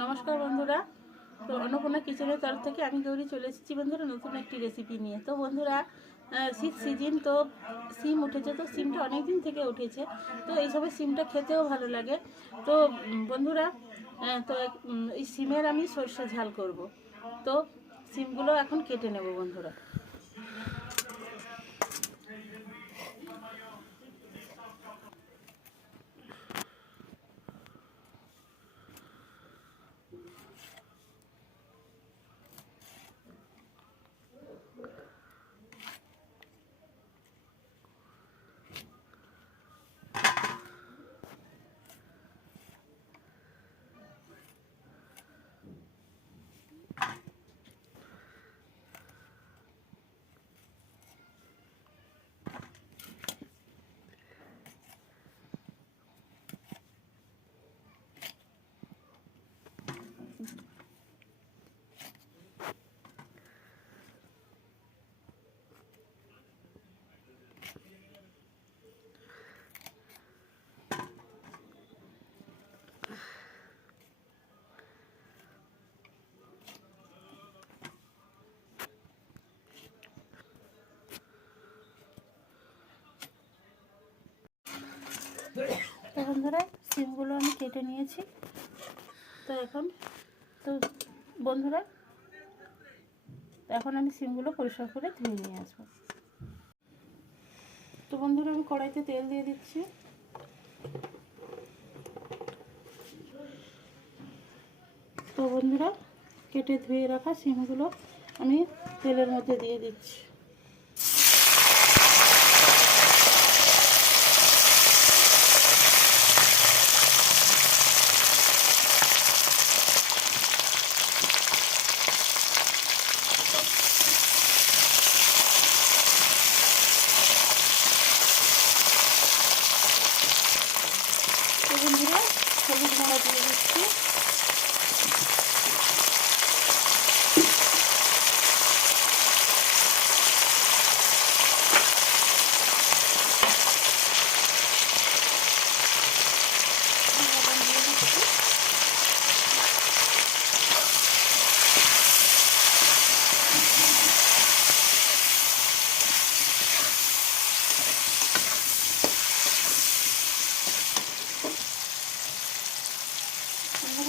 নমস্কার বন্ধুরা। তো অন্নপূর্ণা কিচেনের তরফ থেকে আমি গৌরী চলে এসেছি বন্ধুরা নতুন একটি রেসিপি নিয়ে। তো বন্ধুরা শীত সিজন, তো সিম উঠেছে, তো সিমটা অনেক দিন থেকে উঠেছে, তো এই সময় সিমটা খেতেও ভালো লাগে। তো বন্ধুরা তো এই সিমের আমি সরষে ঝাল করব। তো সিমগুলো এখন কেটে নেব বন্ধুরা। তো বন্ধুরা সিমগুলো আমি কেটে নিয়েছি। তো বন্ধুরা এখন আমি সিমগুলো পরিষ্কার করে ধুয়ে নিয়ে আসবো। তো বন্ধুরা আমি কড়াইতে তেল দিয়ে দিচ্ছি। তো বন্ধুরা কেটে ধুয়ে রাখা সিমগুলো আমি তেলের মধ্যে দিয়ে দিচ্ছি। তো বন্ধুরা হলুদ গুঁড়া দিয়ে দিচ্ছি।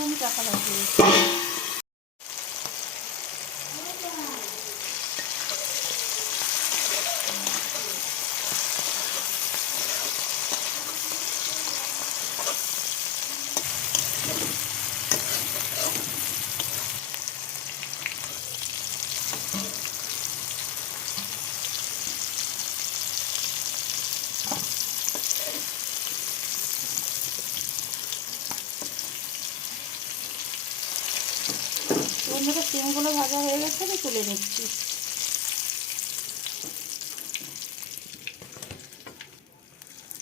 আমি টাকা লাগিয়ে দিচ্ছি। বন্ধুরা সিমগুলো ভাজা হয়ে গেছে, আমি তুলে নিচ্ছি।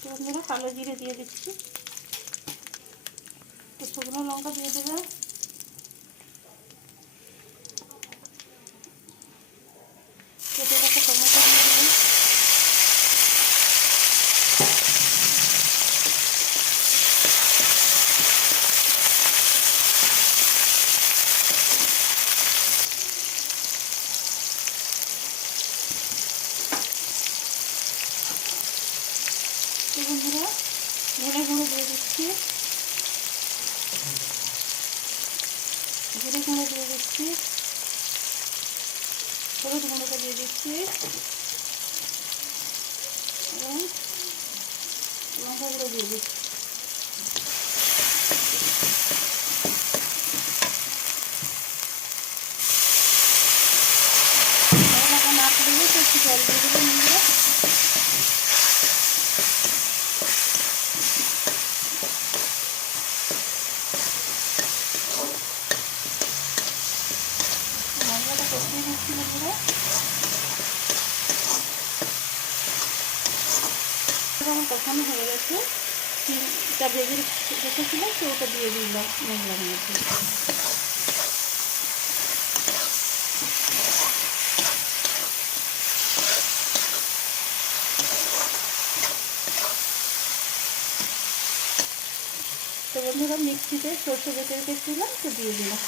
বন্ধুরা কালো জিরে দিয়ে দিচ্ছি, তো শুকনো লঙ্কা দিয়ে দেবে, কেটে রাখা টমেটো দিয়ে দেবে, বন্ধুরা ধনে গুঁড়ো দিয়ে দিচ্ছি, জিরে গুঁড়ো দিয়ে দিচ্ছি, হলুদ গুঁড়োটা দিয়ে দিচ্ছি এবং লঙ্কা গুঁড়ো দিয়ে দিচ্ছি। না করে দিয়ে একটু জল দিয়ে দেবো বন্ধুরা। মশলাটা কষিয়ে নিচ্ছি বন্ধুরা। আমার কষানো হয়ে গেছে, সিমটা ভেজে রেখেছিলাম, তো ওটা দিয়ে দিলাম মশলার মধ্যে। তো বন্ধুরা মিক্সিতে যে সর্ষে বেটে রেখেছিলাম তো দিয়ে দিলাম।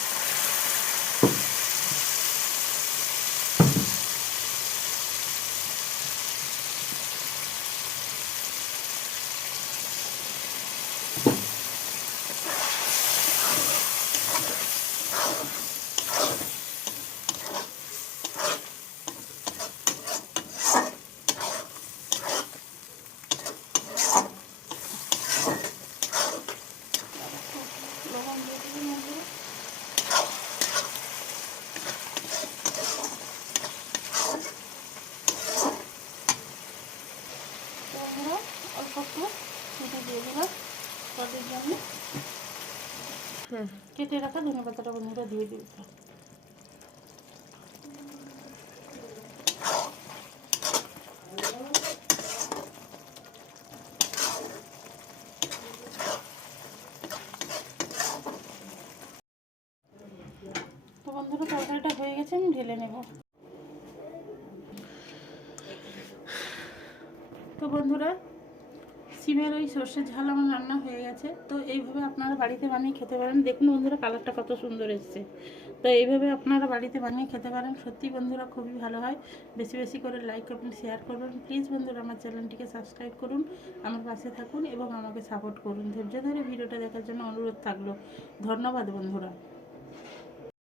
লবণ দিয়ে দিলাম বন্ধুরা। বন্ধুরা অল্প একটু কেটে দিয়ে দিলাম স্বাদের জন্য। কেটে রাখা ধনে পাতাটা বন্ধুরা দিয়ে দিলাম। তো বন্ধুরা তরকারিটা হয়ে গেছে, আমি ঢেলে নেব। তো বন্ধুরা সিমের ওই সর্ষের ঝাল আমার রান্না হয়ে গেছে। তো এইভাবে আপনারা বাড়িতে বানিয়ে খেতে পারেন। দেখুন বন্ধুরা কালারটা কত সুন্দর এসছে। তো এইভাবে আপনারা বাড়িতে বানিয়ে খেতে পারেন। সত্যি বন্ধুরা খুবই ভালো হয়। বেশি বেশি করে লাইক করবেন, শেয়ার করবেন। প্লিজ বন্ধুরা আমার চ্যানেলটিকে সাবস্ক্রাইব করুন, আমার পাশে থাকুন এবং আমাকে সাপোর্ট করুন। ধৈর্য ধরে ভিডিওটা দেখার জন্য অনুরোধ থাকলো। ধন্যবাদ বন্ধুরা।